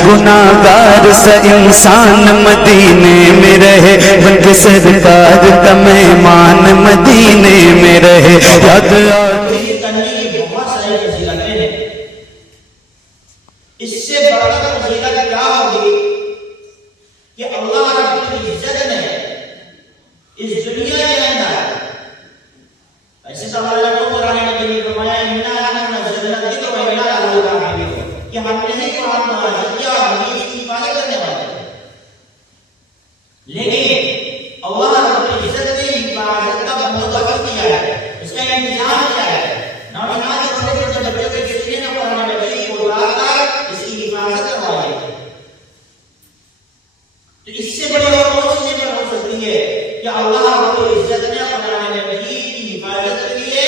گناہگار سا انسان مدینے میں رہے، بلکہ سرکار کا مہمان مدینے میں رہے۔ یاد یہ کرنے کی بہت ساری فضیلتیں ہیں، اس سے بڑھ کر فضیلت کیا ہوگی کہ اللہ رب العزت نے اس دنیا کے اندر، ایسے تو اللہ نے قرآن مجید میں فرمایا اِنَّا نَحْنُ نَزَّلْنَا الذِّكْرَ وَإِنَّا لَهُ لَحَافِظُونَ، کہ ہم نے ہی قرآن نازل کیا اور ہم اس کی حفاظت کرنے والے ہیں۔ لیکن اللہ رب العزت نے حفاظت کا بندوبست کیا ہے، اس کا انتظام کیا ہے، نوجوان چھوٹے چھوٹے بچوں کے سینے میں قرآن مجید کو ڈال کر اس کی حفاظت کروائی۔ تو اس سے بڑی اور کون سی چیز ہو سکتی ہے کہ اللہ رب العزت نے قرآن مجید کی حفاظت کے لیے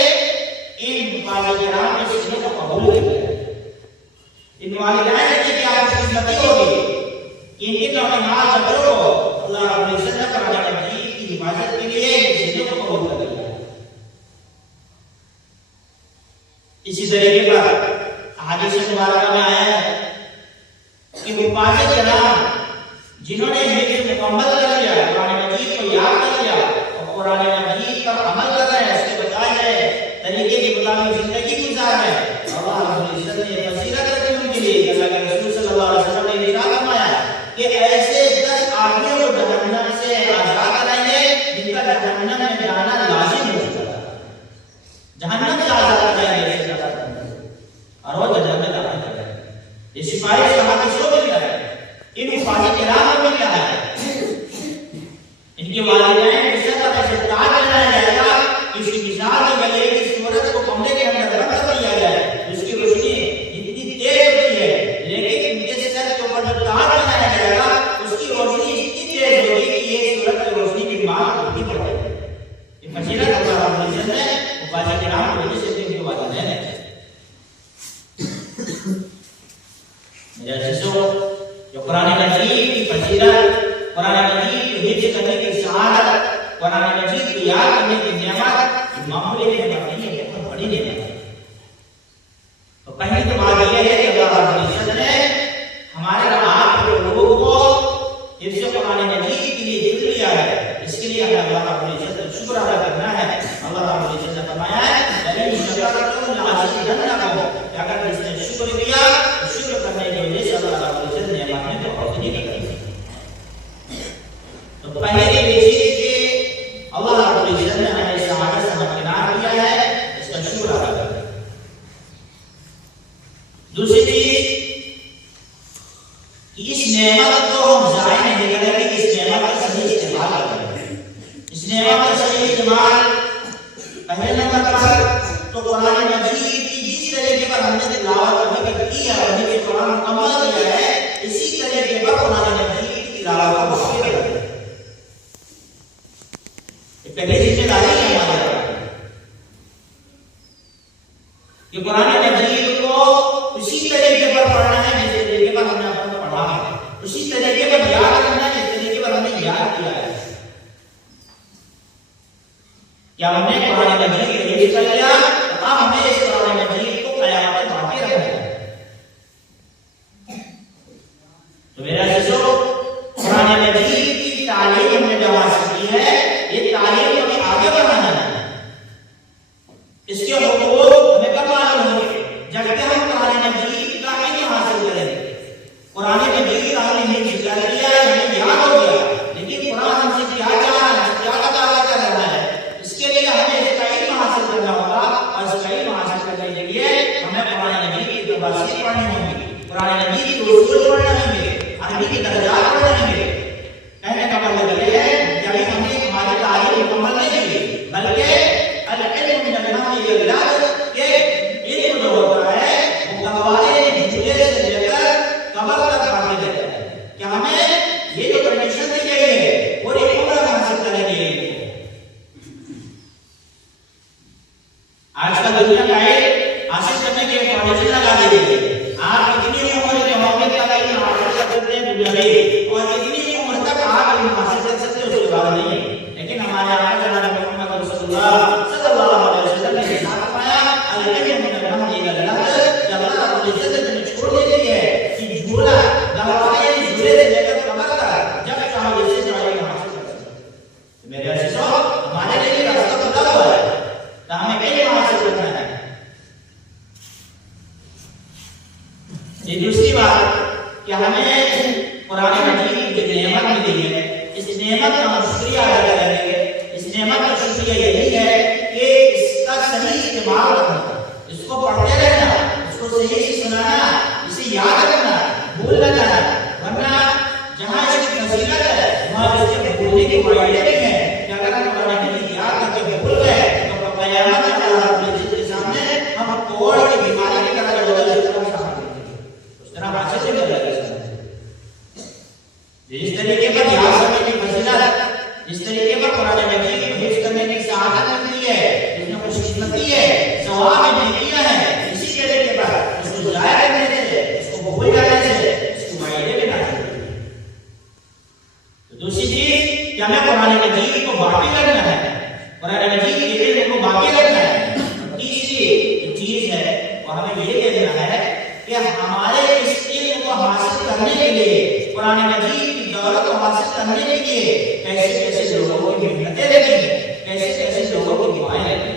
ان حفاظت کرام کے سینے کو قبول کیا ہے۔ ان والدین کی کیا خدمتی ہوگی کہ ان کے نوجوان بچوں کو اللہ رب العزت نے قرآن مجید کی حفاظت کے لیے ان سینے کو قبول کر لیا۔ اسی طریقے پر حدیث مبارکہ میں آیا ہے کہ حفاظت کرام جنہوں نے حفظ مکمل کر لیا، قرآن مجید کو یاد کر لیا اور قرآن مجید پر عمل کر رہے ہیں، اس کے بتائے طریقے کے مطابق زندگی گزار رہے ہیں، اللہ رب العزت نے یہ فضیلت رکھی ان کے لیے کہ اللہ کے رسول صلی اللہ علیہ وسلم نے ارشاد فرمایا کہ ایسے 10 آدمیوں کو جہنم سے آزاد کریں گے جن کا جہنم میں جانا لازم ہو چکا ہے۔ جہنم سے آزاد کریں گے ایسے 10 آدمی اور وہ جہنم میں داخل کریں گے۔ یہ سفارش کہاں کس کو ملتا ہے؟ ان حفاظت کرام کو ملتا ہے۔ ان کے والدین اس طرح سے تاج بنایا جائے گا، اس کی مثال میں گلے کی صورت کو کمرے کے اندر رکھ کر دیا جائے، اس کی روشنی اتنی تیز ہوتی ہے، لیکن ان کے سر کے اوپر جو تاج بنایا جائے گا اس کی روشنی اتنی تیز ہوگی کہ یہ صورت کی روشنی کی ماں ہوتی پڑے گی۔ یہ فضیلت اللہ رب العزت نے حفاظت کرام کی وجہ سے ان کے والدین ہے۔ میرے عزیزو، جو قرآن مجید کی فضیلت، قرآن مجید کو حفظ کرنے کی سعادت، قرآن مجید کو یاد کرنے کی نعمت معمولی نعمت نہیں ہے، بہت بڑی نعمت ہے۔ تو پہلی تو بات یہ ہے کہ اللہ رب العزت نے ہمارے آپ کے لوگوں کو حفظ قرآن مجید کے لیے چن لیا ہے، اس کے لیے ہمیں اللہ رب العزت کا شکر ادا کرنا ہے۔ اللہ رب العزت نے فرمایا ہے لَئِن شَكَرْتُمْ لَأَزِيدَنَّكُمْ، کہ اگر اس نے شکر کیا تو شکر کرنے کی وجہ سے اللہ رب العزت نے نعمتیں بڑھاتی نہیں کرتی۔ تو پہلے یہ چیز کہ اللہ رب العزت نے ہمیں سعادت سے ہمکنار کیا ہے، اس کا شکر ادا کرنا۔ دوسری چیز کہ اس نعمت کو ہم ضائع نہیں کریں گے، اس نعمت کا صحیح استعمال کریں گے۔ اس نعمت کا صحیح استعمال پہلے نمبر پر تو قرآن مجید کی جس طریقے پر ہم نے تلاوت کی ہے اور ہم نے قرآن مکمل کیا ہے، اسی طریقے پر قرآن مجید کی تلاوت کو باقی رکھیں۔ یہ پہلی ذمہ داری ہے ہمارے کہ قرآن مجید کو اسی طریقے پر پڑھنا ہے جس طریقے پر ہم نے آپ کو پڑھا ہے، اسی طریقے پر یاد کرنا ہے جس طریقے پر ہم نے یاد کیا ہے۔ کیا ہم نے قرآن مجید کو حفظ کر لیا؟ اب ہمیں اس قرآن مجید کو قیامت تک باقی رکھنا ہے۔ تو میرا عزیزو، قرآن مجید کی تعلیم ہم نے جو حاصل کی ہے، یہ تعلیم ہمیں آگے بڑھانا ہے۔ اس کے حقوق ہمیں کب معلوم ہوں گے؟ جب کہ ہم قرآن مجید کا علم حاصل کریں گے۔ قرآن مجید کا ہم نے حفظ کر لیا ہے، ہمیں یاد ہو گیا، لیکن قرآن ہم سے کیا چاہ رہا ہے، کیا بتایا کر رہا ہے، اس کے لیے ہمیں اس کا علم حاصل کرنا ہوگا، اور اس کا علم حاصل کرنے کے لیے ہمیں قرآن مجید کی تفاسیر پڑھنی ہوں گی، قرآن مجید کی اصول پڑھنے ہوں گے، عربی کی درجات پڑھنے ہوں گے۔ کہنے کا مطلب یہ ہے کہ ابھی ہم نے ہماری تعلیم مکمل نہیں کی، بلکہ العلم من اللہ کہ علم جو ہوتا ہے وہ گہوارے جھولے سے لے کر قبر تک باقی رہتا ہے، کہ ہمیں یہ جو کنڈیشن دی گئی ہے پوری عمر حاصل کرنے کے لیے۔ آج کل دنیا کا علم حاصل کرنے کے فاؤنڈیشن لگا دی گئی ہے۔ آپ کتنی عمر کے موقع تک علم حاصل کر سکتے ہیں دنیا میں، اور کتنی عمر تک آپ علم حاصل کر سکتے ہیں اس کے بعد نہیں ہے۔ لیکن ہمارے آقا جناب محمد رسول اللہ صلی اللہ علیہ وسلم نے ارشاد فرمایا العلم من اللہ، کہ اللہ رب العزت نے چھوڑ دی ہے کہ جھولا دوسری بات کہ ہمیں قرآن مجید کی نعمت ملی ہے، اس نعمت کا ہم شکریہ ادا کریں گے۔ اس نعمت کا شکریہ یہی ہے کہ اس کا صحیح استعمال کرنا، اس کو پڑھتے رہنا، اس کو صحیح سے سنانا، اسے یاد رکھنا، بھول نہ جانا، ورنہ جہاں اس کی فضیلت ہے وہاں اس کے بھولنے کے فائدے بھی ہیں کہ اگر ہم قرآن مجید یاد کر کے بھول گئے تو قیامت میں اللہ رب العزت کے سامنے ہم توڑ کے بیماری کی طرح جو ہے اس طرح باتیں سے بدل گئی۔ جس طریقے پر یاد کرنے کی فضیلت، جس طریقے پر قرآن مجید کو حفظ کرنے کی سعادت ملتی ہے، اس میں خوش قسمتی ہے، ثواب میں نیکیاں ہیں، اسی طریقے پر اس کو ضائع کرنے سے، اس کو بھول جانے سے اس کو وعیدے میں نازل ہوتی ہے۔ تو دوسری چیز کہ ہمیں قرآن مجید کو باقی رکھنا ہے، قرآن مجید کے علم کو باقی رکھنا ہے۔ تیسری چیز ہے اور ہمیں یہ کہنا ہے کہ ہمارے اس علم کو حاصل کرنے کے لیے، قرآن مجید کی دولت کو حاصل کرنے کے لیے کیسے کیسے لوگوں کی محنتیں لگی ہیں، کیسے کیسے لوگوں کی دعائیں لگی ہیں۔